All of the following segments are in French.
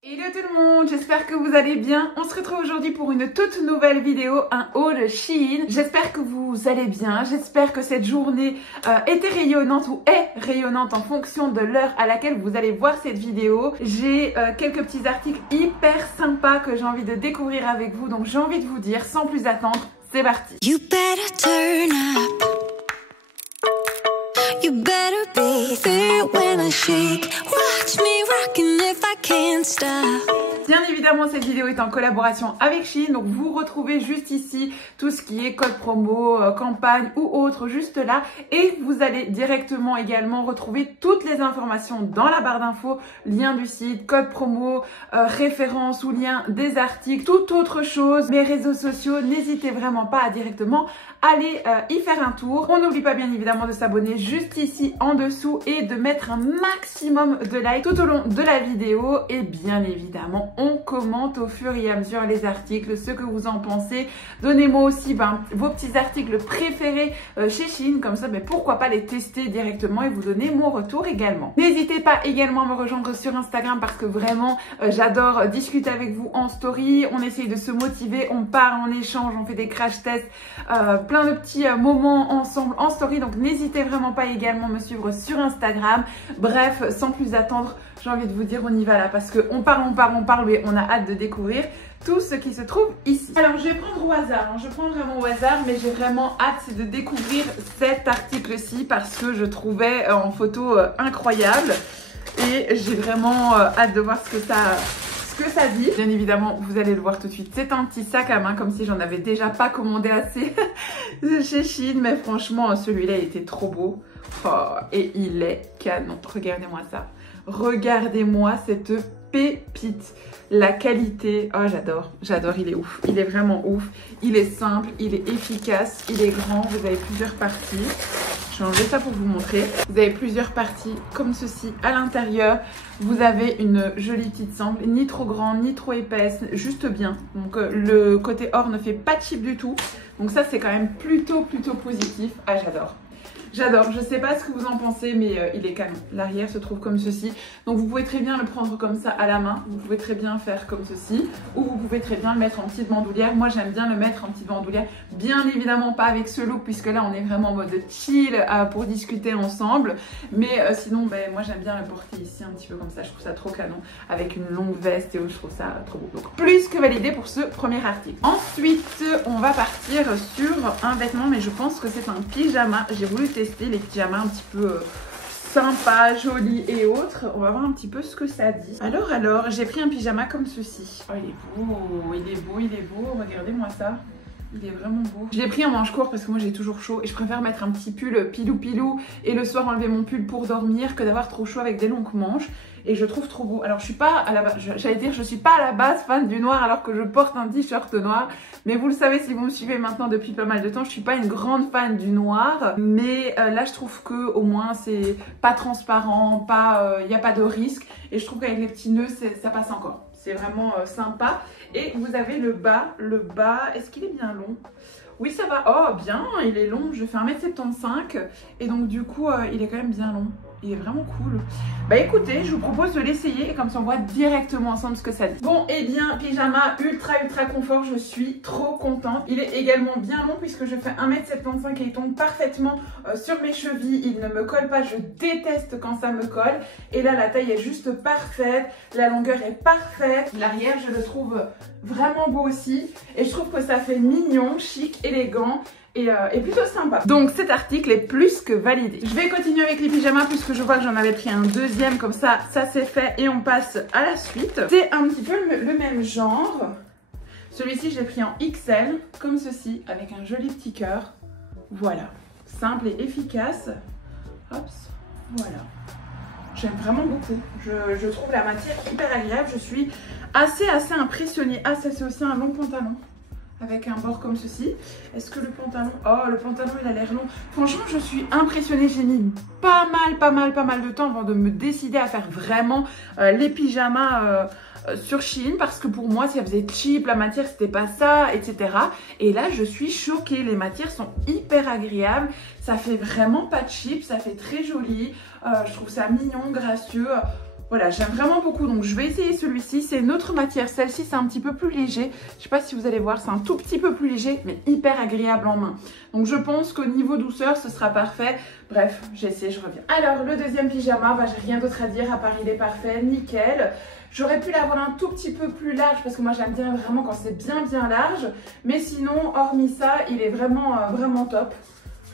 Hello tout le monde, j'espère que vous allez bien. On se retrouve aujourd'hui pour une toute nouvelle vidéo, un haul Shein. J'espère que vous allez bien, j'espère que cette journée était rayonnante ou est rayonnante en fonction de l'heure à laquelle vous allez voir cette vidéo. J'ai quelques petits articles hyper sympas que j'ai envie de découvrir avec vous, donc j'ai envie de vous dire sans plus attendre, c'est parti. You better turn up. You better be there when I shake. Watch me rockin' if I can't stop. Bien évidemment, cette vidéo est en collaboration avec Shein, donc vous retrouvez juste ici tout ce qui est code promo, campagne ou autre juste là, et vous allez directement également retrouver toutes les informations dans la barre d'infos, lien du site, code promo, référence ou lien des articles, toute autre chose, mes réseaux sociaux. N'hésitez vraiment pas à directement aller y faire un tour. On n'oublie pas bien évidemment de s'abonner juste ici en dessous et de mettre un maximum de likes tout au long de la vidéo, et bien évidemment on commente au fur et à mesure les articles, ce que vous en pensez. Donnez-moi aussi vos petits articles préférés chez Shein, comme ça pourquoi pas les tester directement et vous donner mon retour également. N'hésitez pas également à me rejoindre sur Instagram parce que vraiment j'adore discuter avec vous en story. On essaye de se motiver, on parle, on échange, on fait des crash tests, plein de petits moments ensemble en story, donc n'hésitez vraiment pas également à me suivre sur Instagram. Bref, sans plus attendre, j'ai envie de vous dire on y va là parce qu'on parle, mais on a hâte de découvrir tout ce qui se trouve ici. Alors je vais prendre au hasard, je prends vraiment au hasard, mais j'ai vraiment hâte de découvrir cet article-ci parce que je trouvais en photo incroyable et j'ai vraiment hâte de voir ce que ça dit. Bien évidemment, vous allez le voir tout de suite, c'est un petit sac à main, comme si j'en avais déjà pas commandé assez chez Shein, mais franchement celui-là il était trop beau. Oh, et il est canon, regardez-moi ça. Regardez-moi cette pépite, la qualité, oh j'adore, il est ouf, il est vraiment ouf, il est simple, il est efficace, il est grand, vous avez plusieurs parties. Je vais enlever ça pour vous montrer. Vous avez plusieurs parties comme ceci à l'intérieur. Vous avez une jolie petite sangle, ni trop grande, ni trop épaisse, juste bien. Donc le côté or ne fait pas de chip du tout. Donc ça c'est quand même plutôt positif. Ah j'adore, je sais pas ce que vous en pensez, mais il est canon. L'arrière se trouve comme ceci. Donc vous pouvez très bien le prendre comme ça à la main. Vous pouvez très bien faire comme ceci. Ou vous pouvez très bien le mettre en petite bandoulière. Moi j'aime bien le mettre en petite bandoulière. Bien évidemment pas avec ce look, puisque là on est vraiment en mode chill pour discuter ensemble. Mais sinon moi j'aime bien le porter ici un petit peu comme ça. Je trouve ça trop canon. Avec une longue veste et je trouve ça trop beau. Donc plus que validé pour ce premier article. Ensuite on va partir sur un vêtement, mais je pense que c'est un pyjama. J'ai voulu tester les pyjamas un petit peu sympas, jolis et autres. On va voir un petit peu ce que ça dit. Alors, j'ai pris un pyjama comme ceci. Oh, il est beau. Regardez-moi ça. Il est vraiment beau. Je l'ai pris en manche court parce que moi j'ai toujours chaud et je préfère mettre un petit pull pilou et le soir enlever mon pull pour dormir que d'avoir trop chaud avec des longues manches. Et je trouve trop beau. Alors je suis pas à la base, je suis pas à la base fan du noir alors que je porte un t-shirt noir. Mais vous le savez si vous me suivez maintenant depuis pas mal de temps, je suis pas une grande fan du noir. Mais là je trouve que au moins c'est pas transparent, y a pas de risque. Et je trouve qu'avec les petits nœuds ça passe encore. C'est vraiment sympa. Et vous avez le bas, est-ce qu'il est bien long? Oui ça va, oh bien, il est long, je fais 1m75 et donc du coup il est quand même bien long. Il est vraiment cool. Bah écoutez, je vous propose de l'essayer et comme ça on voit directement ensemble ce que ça dit. Bon, et bien, pyjama ultra confort, je suis trop contente. Il est également bien long puisque je fais 1m75 et il tombe parfaitement sur mes chevilles. Il ne me colle pas, je déteste quand ça me colle. Et là, la taille est juste parfaite, la longueur est parfaite. L'arrière, je le trouve vraiment beau aussi. Et je trouve que ça fait mignon, chic, élégant. Et plutôt sympa. Donc cet article est plus que validé. Je vais continuer avec les pyjamas puisque je vois que j'en avais pris un deuxième, comme ça c'est fait et on passe à la suite. C'est un petit peu le même genre. Celui-ci je l'ai pris en XL comme ceci avec un joli petit cœur. Voilà, simple et efficace. Hop, voilà. J'aime vraiment beaucoup. Je trouve la matière hyper agréable. Je suis assez impressionnée. Ah ça c'est aussi un long pantalon. Avec un bord comme ceci. Est-ce que le pantalon... Oh, le pantalon, il a l'air long. Franchement, je suis impressionnée. J'ai mis pas mal de temps avant de me décider à faire vraiment les pyjamas sur Shein. Parce que pour moi, ça faisait cheap, la matière, c'était pas ça, etc. Et là, je suis choquée. Les matières sont hyper agréables. Ça fait vraiment pas cheap, ça fait très joli. Je trouve ça mignon, gracieux. Voilà, j'aime vraiment beaucoup, donc je vais essayer celui-ci. C'est une autre matière, celle-ci c'est un petit peu plus léger. Je sais pas si vous allez voir, c'est un tout petit peu plus léger, mais hyper agréable en main. Donc je pense qu'au niveau douceur, ce sera parfait. Bref, j'ai essayé, je reviens. Alors le deuxième pyjama, bah, j'ai rien d'autre à dire, à part il est parfait, nickel. J'aurais pu l'avoir un tout petit peu plus large, parce que moi j'aime bien vraiment quand c'est bien large. Mais sinon, hormis ça, il est vraiment top.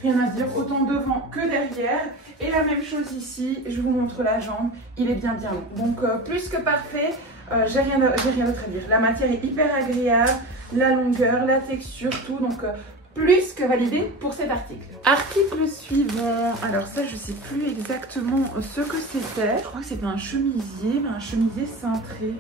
Rien à dire, autant devant que derrière. Et la même chose ici, je vous montre la jambe, il est bien long. Donc plus que parfait, j'ai rien d'autre à dire. La matière est hyper agréable, la longueur, la texture, tout. Donc plus que validé pour cet article. Article suivant, alors ça je sais plus exactement ce que c'était. Je crois que c'était un chemisier cintré.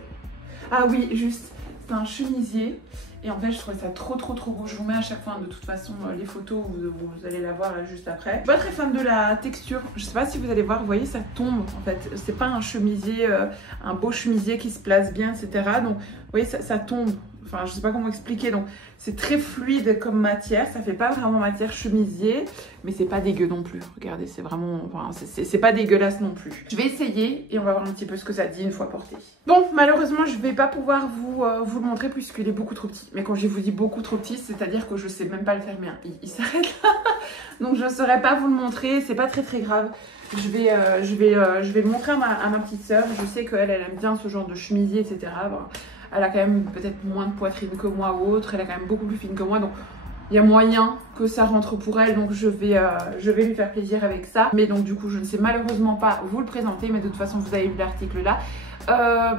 Ah oui, juste, c'est un chemisier. Et en fait, je trouvais ça trop beau. Je vous mets à chaque fois, de toute façon, les photos, vous allez la voir là juste après. Je suis pas très fan de la texture. Je sais pas si vous allez voir, vous voyez, ça tombe en fait. C'est pas un chemisier, un beau chemisier qui se place bien, etc. Donc, vous voyez, ça tombe. Enfin, je sais pas comment expliquer. Donc, c'est très fluide comme matière. Ça fait pas vraiment matière chemisier, mais c'est pas dégueu non plus. Regardez, c'est vraiment, enfin, c'est pas dégueulasse non plus. Je vais essayer et on va voir un petit peu ce que ça dit une fois porté. Bon, malheureusement, je vais pas pouvoir vous le montrer puisqu'il est beaucoup trop petit. Mais quand je vous dis beaucoup trop petit, c'est-à-dire que je sais même pas le fermer. Il s'arrête là. Donc, je saurais pas vous le montrer. C'est pas très grave. Je vais le montrer à ma petite sœur. Je sais qu'elle aime bien ce genre de chemisier, etc. Bon, elle a quand même peut-être moins de poitrine que moi ou autre. Elle est quand même beaucoup plus fine que moi. Donc, il y a moyen que ça rentre pour elle. Donc, je vais lui faire plaisir avec ça. Mais donc, du coup, je ne sais malheureusement pas vous le présenter. Mais de toute façon, vous avez lu l'article là.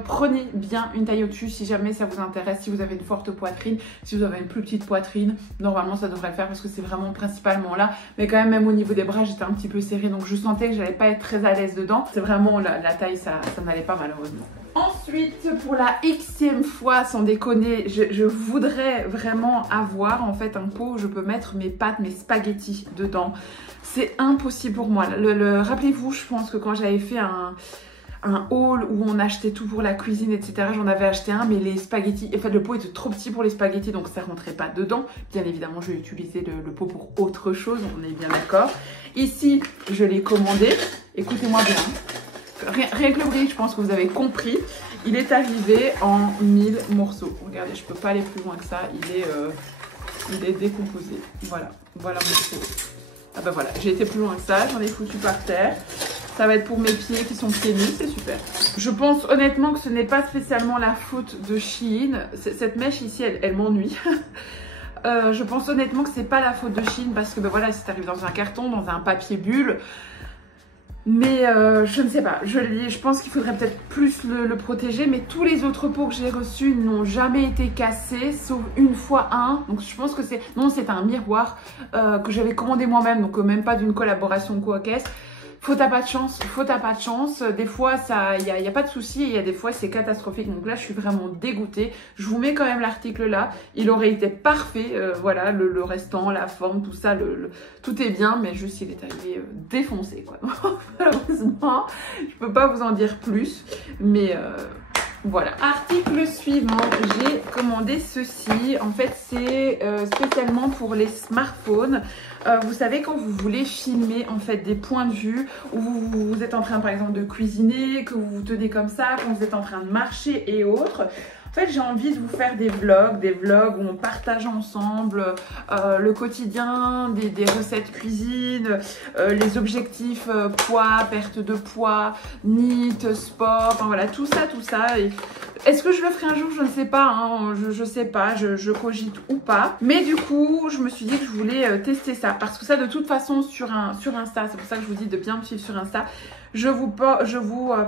Prenez bien une taille au-dessus si jamais ça vous intéresse, si vous avez une forte poitrine, si vous avez une plus petite poitrine, normalement ça devrait le faire parce que c'est vraiment principalement là, mais quand même au niveau des bras j'étais un petit peu serrée donc je sentais que j'allais pas être très à l'aise dedans, c'est vraiment la taille ça n'allait pas malheureusement. Ensuite pour la xème fois sans déconner, je voudrais vraiment avoir en fait un pot où je peux mettre mes pâtes, mes spaghettis dedans, c'est impossible pour moi. Rappelez-vous, je pense que quand j'avais fait un haul où on achetait tout pour la cuisine, etc. J'en avais acheté un, mais les spaghettis, en fait le pot était trop petit pour les spaghettis, donc ça rentrait pas dedans. Bien évidemment, je vais utiliser le pot pour autre chose, on est bien d'accord. Ici, je l'ai commandé. Écoutez-moi bien. Rien que le bruit, je pense que vous avez compris. Il est arrivé en 1000 morceaux. Regardez, je peux pas aller plus loin que ça. Il est décomposé. Voilà mon pot. Ah bah voilà, j'ai été plus loin que ça. J'en ai foutu par terre. Ça va être pour mes pieds qui sont pieds nus, c'est super. Je pense honnêtement que ce n'est pas spécialement la faute de Shein. Cette mèche ici, elle m'ennuie. Je pense honnêtement que c'est pas la faute de Shein parce que ben voilà, c'est arrivé dans un carton, dans un papier bulle. Mais je ne sais pas, je pense qu'il faudrait peut-être plus le protéger. Mais tous les autres pots que j'ai reçus n'ont jamais été cassés, sauf une fois un. Donc je pense que c'est... Non, c'est un miroir que j'avais commandé moi-même, donc même pas d'une collaboration co-caisse. Faute à pas de chance, des fois il y a pas de souci et il y a des fois c'est catastrophique. Donc là je suis vraiment dégoûtée. Je vous mets quand même l'article là, il aurait été parfait, voilà, le restant, la forme, tout ça, tout est bien, mais juste il est arrivé défoncé quoi. Malheureusement, je peux pas vous en dire plus, mais voilà. Article suivant, j'ai commandé ceci. En fait, c'est spécialement pour les smartphones. Vous savez, quand vous voulez filmer en fait des points de vue où vous êtes en train par exemple de cuisiner, que vous vous tenez comme ça, quand vous êtes en train de marcher et autres. En fait, j'ai envie de vous faire des vlogs où on partage ensemble le quotidien, des recettes cuisine, les objectifs poids, perte de poids, NEAT, sport, enfin voilà, tout ça. Est-ce que je le ferai un jour? Je ne sais pas, hein, je sais pas, je cogite ou pas. Mais du coup, je me suis dit que je voulais tester ça. Parce que ça, de toute façon, sur Insta, c'est pour ça que je vous dis de bien me suivre sur Insta. Je vous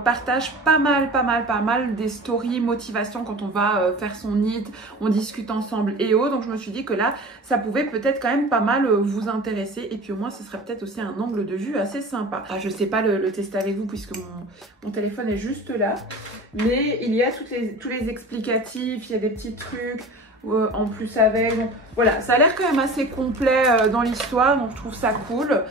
partage pas mal des stories motivation quand on va faire son NEAT, on discute ensemble et autres. Donc je me suis dit que là, ça pouvait peut-être quand même pas mal vous intéresser. Et puis au moins, ce serait peut-être aussi un angle de vue assez sympa. Ah, je sais pas le tester avec vous puisque mon téléphone est juste là. Mais il y a tous les explicatifs, il y a des petits trucs en plus avec. Donc voilà, ça a l'air quand même assez complet dans l'histoire. Donc je trouve ça cool.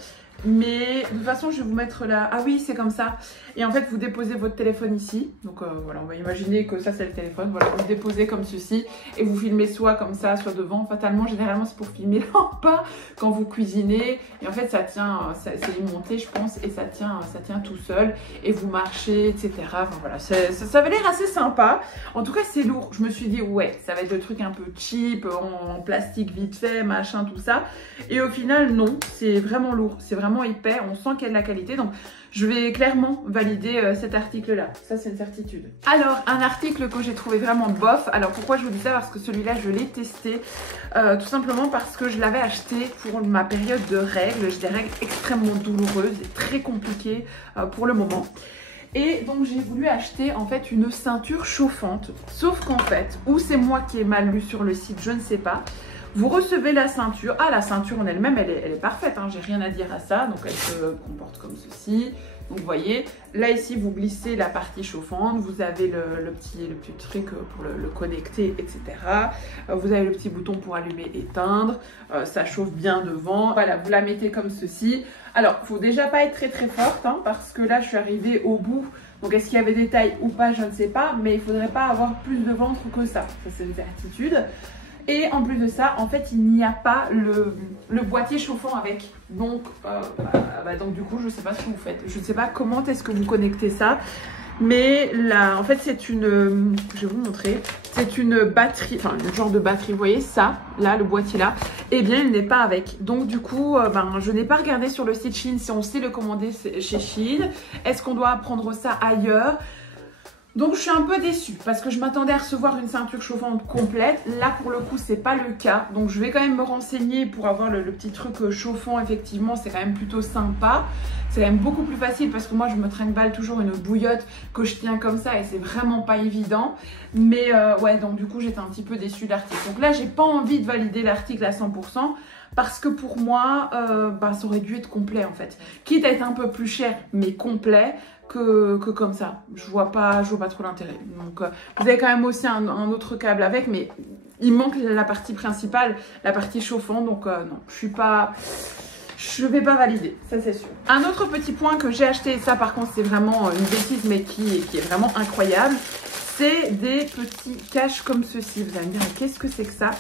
Mais de toute façon, je vais vous mettre là. Ah oui, c'est comme ça. Et en fait, vous déposez votre téléphone ici. Donc voilà, on va imaginer que ça, c'est le téléphone. Voilà, vous le déposez comme ceci. Et vous filmez soit comme ça, soit devant. Fatalement, généralement, c'est pour filmer en bas quand vous cuisinez. Et en fait, ça tient, c'est aimanté, je pense. Et ça tient tout seul. Et vous marchez, etc. Enfin voilà, ça avait l'air assez sympa. En tout cas, c'est lourd. Je me suis dit, ouais, ça va être le truc un peu cheap, en plastique vite fait, machin, tout ça. Et au final, non, c'est vraiment lourd. C'est vraiment épais, on sent qu'il y a de la qualité, donc je vais clairement valider cet article-là. Ça, c'est une certitude. Alors, un article que j'ai trouvé vraiment bof. Alors, pourquoi je vous dis ça? Parce que celui-là, je l'ai testé tout simplement parce que je l'avais acheté pour ma période de règles. J'ai des règles extrêmement douloureuses et très compliquées pour le moment. Et donc j'ai voulu acheter en fait une ceinture chauffante. Sauf qu'en fait, ou c'est moi qui ai mal lu sur le site, je ne sais pas. Vous recevez la ceinture. Ah, la ceinture en elle-même, elle est parfaite, hein, j'ai rien à dire à ça. Donc elle se comporte comme ceci. Donc vous voyez, là ici vous glissez la partie chauffante, vous avez le petit truc pour le connecter, etc. Vous avez le petit bouton pour allumer, éteindre, ça chauffe bien devant. Voilà, vous la mettez comme ceci. Alors, il ne faut déjà pas être très très forte, hein, parce que là je suis arrivée au bout. Donc est-ce qu'il y avait des tailles ou pas, je ne sais pas, mais il ne faudrait pas avoir plus de ventre que ça. Ça c'est une certitude. Et en plus de ça, en fait, il n'y a pas le boîtier chauffant avec. Donc, donc du coup, je ne sais pas ce que vous faites. Je ne sais pas comment est-ce que vous connectez ça. Mais là, en fait, c'est une... Je vais vous montrer. C'est une batterie, enfin, le genre de batterie. Vous voyez ça, là, le boîtier là. Eh bien, il n'est pas avec. Donc, du coup, je n'ai pas regardé sur le site Shein si on sait le commander chez Shein. Est-ce qu'on doit prendre ça ailleurs ? Donc je suis un peu déçue parce que je m'attendais à recevoir une ceinture chauffante complète. Là pour le coup c'est pas le cas. Donc je vais quand même me renseigner pour avoir le petit truc chauffant. Effectivement c'est quand même plutôt sympa. C'est quand même beaucoup plus facile parce que moi je me trinque-balle toujours une bouillotte que je tiens comme ça et c'est vraiment pas évident. Mais ouais, donc du coup j'étais un petit peu déçue de l'article. Donc là j'ai pas envie de valider l'article à 100%. Parce que pour moi, ça aurait dû être complet en fait. Quitte à être un peu plus cher, mais complet que comme ça. Je vois pas trop l'intérêt. Donc vous avez quand même aussi un autre câble avec, mais il manque la partie principale, la partie chauffante. Donc non, je vais pas valider, ça c'est sûr. Un autre petit point que j'ai acheté, ça par contre c'est vraiment une bêtise, mais qui est vraiment incroyable. C'est des petits caches comme ceci. Vous allez me dire, qu'est-ce que c'est que ça ?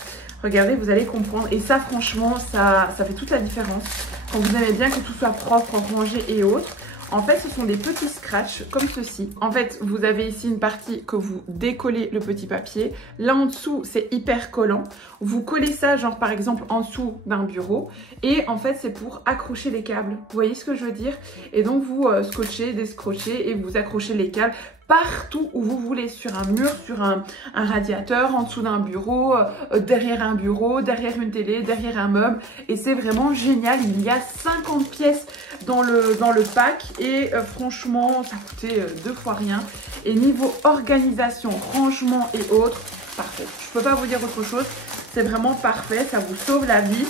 Regardez, vous allez comprendre. Et ça, franchement, ça fait toute la différence. Quand vous aimez bien que tout soit propre, rangé et autres. En fait, ce sont des petits scratchs comme ceci. En fait, vous avez ici une partie que vous décollez le petit papier. Là, en dessous, c'est hyper collant. Vous collez ça, genre par exemple, en dessous d'un bureau. Et en fait, c'est pour accrocher les câbles. Vous voyez ce que je veux dire? Et donc, vous scotchez, descrochez et vous accrochez les câbles partout où vous voulez, sur un mur, sur un radiateur, en dessous d'un bureau, derrière un bureau, derrière une télé, derrière un meuble. Et c'est vraiment génial. Il y a 50 pièces dans le pack et franchement, ça coûtait 2 fois rien. Et niveau organisation, rangement et autres, parfait. Je peux pas vous dire autre chose. C'est vraiment parfait. Ça vous sauve la vie.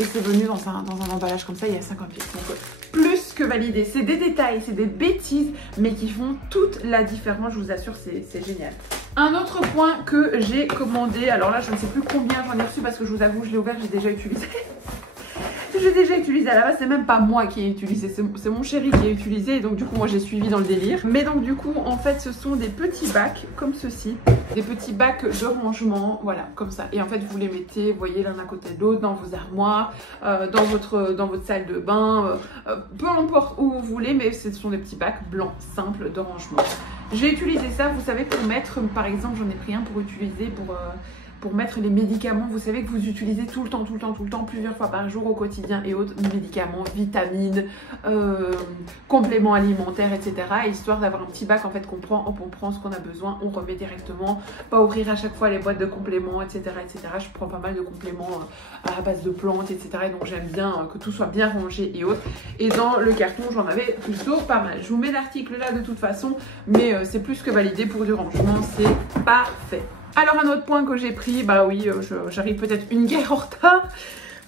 Et c'est venu dans un emballage comme ça, il y a 50 pièces. Donc, plus que validé. C'est des détails, c'est des bêtises, mais qui font toute la différence. Je vous assure, c'est génial. Un autre point que j'ai commandé, alors là, je ne sais plus combien j'en ai reçu parce que je vous avoue, je l'ai ouvert, j'ai déjà utilisé. J'ai déjà utilisé à la base, c'est même pas moi qui ai utilisé, c'est mon chéri qui a utilisé et donc du coup moi j'ai suivi dans le délire. Mais donc du coup en fait ce sont des petits bacs comme ceci, des petits bacs de rangement, voilà comme ça. Et en fait vous les mettez, vous voyez l'un à côté de l'autre dans vos armoires, dans votre salle de bain, peu importe où vous voulez, mais ce sont des petits bacs blancs simples de rangement. J'ai utilisé ça, vous savez, pour mettre, par exemple j'en ai pris un pour utiliser pour mettre les médicaments, vous savez que vous utilisez tout le temps, plusieurs fois par jour au quotidien et autres, médicaments, vitamines, compléments alimentaires, etc. Histoire d'avoir un petit bac en fait qu'on prend, on prend ce qu'on a besoin, on remet directement, pas ouvrir à chaque fois les boîtes de compléments, etc. Je prends pas mal de compléments à base de plantes, etc. Et donc j'aime bien que tout soit bien rangé et autres. Et dans le carton, j'en avais plutôt pas mal. Je vous mets l'article là de toute façon, mais c'est plus que validé pour du rangement, c'est parfait. Alors un autre point que j'ai pris, bah oui, j'arrive peut-être une guerre en retard,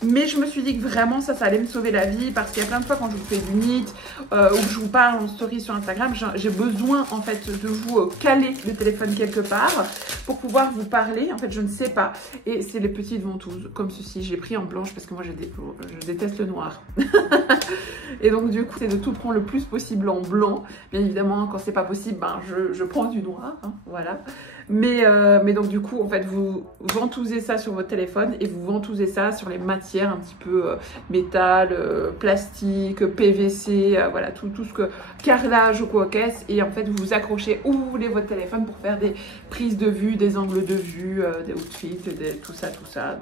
Mais je me suis dit que vraiment ça allait me sauver la vie parce qu'il y a plein de fois quand je vous fais du NIT ou que je vous parle en story sur Instagram, j'ai besoin en fait de vous caler le téléphone quelque part pour pouvoir vous parler. En fait, je ne sais pas. Et c'est les petites ventouses comme ceci. J'ai pris en blanche parce que moi je déteste le noir. Et donc du coup, c'est de tout prendre le plus possible en blanc. Bien évidemment, quand c'est pas possible, ben, je prends du noir. Hein, voilà. Mais donc du coup, en fait, vous ventousez ça sur votre téléphone et vous ventousez ça sur les matières un petit peu métal, plastique, PVC, voilà, tout ce que carrelage ou quoi qu'est-ce. Et en fait, vous accrochez où vous voulez votre téléphone pour faire des prises de vue, des angles de vue, des outfits, tout ça.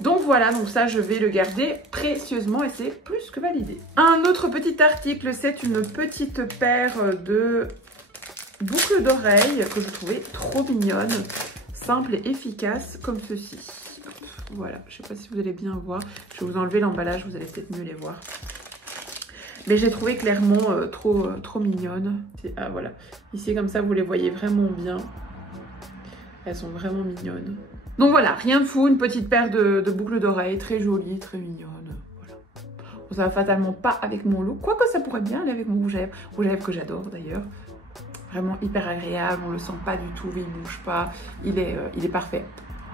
Donc voilà, donc ça je vais le garder précieusement et c'est plus que validé. Un autre petit article, c'est une petite paire de boucles d'oreilles que je trouvais trop mignonne, simple et efficace comme ceci. Voilà, je sais pas si vous allez bien voir, je vais vous enlever l'emballage, vous allez peut-être mieux les voir. Mais j'ai trouvé clairement trop mignonne. Ah voilà, ici comme ça vous les voyez vraiment bien. Elles sont vraiment mignonnes. Donc voilà, rien de fou, une petite paire de boucles d'oreilles, très jolie, très mignonne. Voilà. Bon, ça va fatalement pas avec mon look, quoique ça pourrait bien aller avec mon rouge à lèvres que j'adore d'ailleurs. Vraiment hyper agréable, on le sent pas du tout, il bouge pas, il est parfait.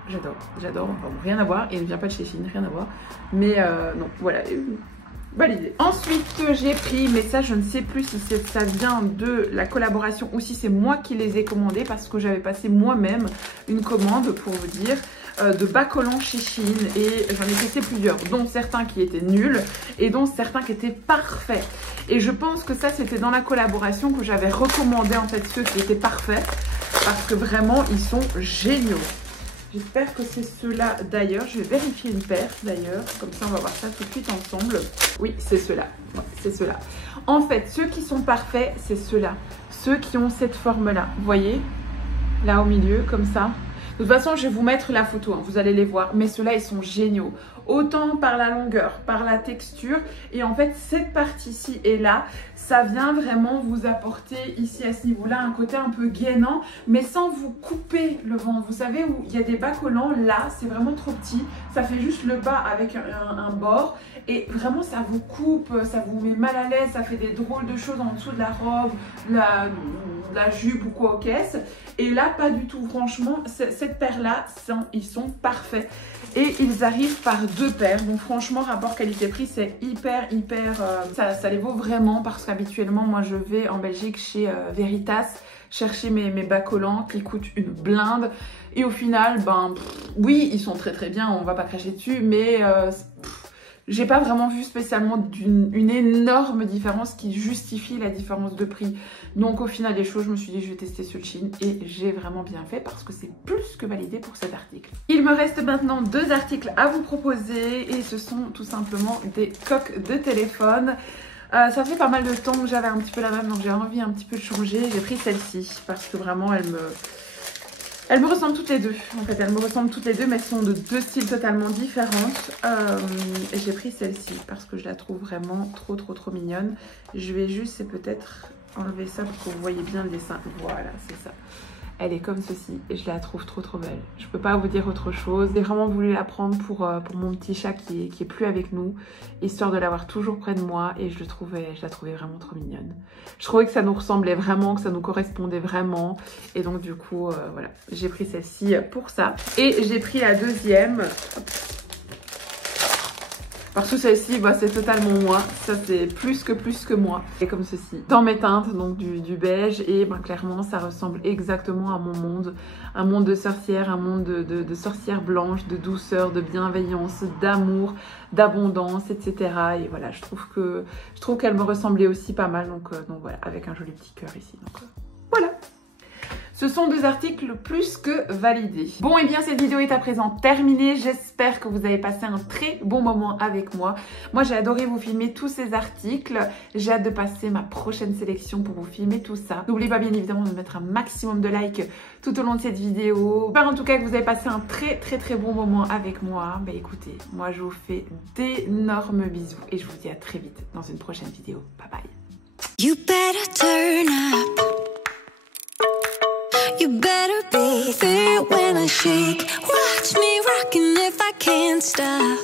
J'adore, enfin, rien à voir, et il ne vient pas de chez Chine, rien à voir. Mais non, voilà, validé. Ensuite, j'ai pris, mais ça je ne sais plus si ça vient de la collaboration ou si c'est moi qui les ai commandés parce que j'avais passé moi-même une commande pour vous dire de bas collants chez Chine et j'en ai testé plusieurs, dont certains qui étaient nuls et dont certains qui étaient parfaits. Et je pense que ça c'était dans la collaboration que j'avais recommandé en fait ceux qui étaient parfaits parce que vraiment ils sont géniaux. J'espère que c'est ceux-là d'ailleurs. Je vais vérifier une paire d'ailleurs. Comme ça, on va voir ça tout de suite ensemble. Oui, c'est ceux-là. Ouais, c'est ceux-là. En fait, ceux qui sont parfaits, c'est ceux-là. Ceux qui ont cette forme-là. Vous voyez? Là au milieu, comme ça. De toute façon, je vais vous mettre la photo. Hein, vous allez les voir. Mais ceux-là, ils sont géniaux. Autant par la longueur, par la texture. Et en fait, cette partie-ci et là, ça vient vraiment vous apporter ici à ce niveau-là un côté un peu gainant, mais sans vous couper le ventre. Vous savez où il y a des bas collants, là, c'est vraiment trop petit. Ça fait juste le bas avec un bord. Et vraiment, ça vous coupe, ça vous met mal à l'aise, ça fait des drôles de choses en dessous de la robe, la jupe ou quoi qu'est-ce. Et là, pas du tout. Franchement, cette paire-là, ils sont parfaits. Et ils arrivent par deux paires. Donc franchement, rapport qualité-prix, c'est hyper... ça les vaut vraiment parce qu'habituellement, moi, je vais en Belgique chez Veritas chercher mes bas collants qui coûtent une blinde. Et au final, ben, oui, ils sont très bien, on va pas cracher dessus, mais... j'ai pas vraiment vu spécialement une énorme différence qui justifie la différence de prix. Donc au final des choses, je me suis dit je vais tester ceux de Chine et j'ai vraiment bien fait parce que c'est plus que validé pour cet article. Il me reste maintenant deux articles à vous proposer et ce sont tout simplement des coques de téléphone. Ça fait pas mal de temps que j'avais un petit peu la même, donc j'ai envie un petit peu de changer. J'ai pris celle-ci parce que vraiment elles me ressemblent toutes les deux. En fait, elles me ressemblent toutes les deux, mais elles sont de deux styles totalement différents. Et j'ai pris celle-ci parce que je la trouve vraiment trop mignonne. Je vais juste, c'est peut-être enlever ça pour que vous voyez bien le dessin. Voilà, c'est ça. Elle est comme ceci et je la trouve trop belle. Je peux pas vous dire autre chose. J'ai vraiment voulu la prendre pour mon petit chat qui est plus avec nous, histoire de l'avoir toujours près de moi et je la trouvais vraiment trop mignonne. Je trouvais que ça nous ressemblait vraiment, que ça nous correspondait vraiment et donc du coup voilà, j'ai pris celle-ci pour ça. Et j'ai pris la deuxième. Parce que celle-ci, bah, c'est totalement moi. Ça, c'est plus que moi. Et comme ceci. Dans mes teintes, donc du beige. Et ben, clairement, ça ressemble exactement à mon monde. Un monde de sorcières, un monde de sorcières blanches, de douceur, de bienveillance, d'amour, d'abondance, etc. Et voilà, je trouve qu'elle me ressemblait aussi pas mal. Donc voilà, avec un joli petit cœur ici. Donc voilà. Ce sont deux articles plus que validés. Bon, et bien cette vidéo est à présent terminée. J'espère que vous avez passé un très bon moment avec moi. Moi, j'ai adoré vous filmer tous ces articles. J'ai hâte de passer ma prochaine sélection pour vous filmer tout ça. N'oubliez pas bien évidemment de mettre un maximum de likes tout au long de cette vidéo. J'espère en tout cas que vous avez passé un très bon moment avec moi. Bah écoutez, moi je vous fais d'énormes bisous et je vous dis à très vite dans une prochaine vidéo. Bye bye. You better turn up. You better be there when I shake. Watch me rockin' if I can't stop.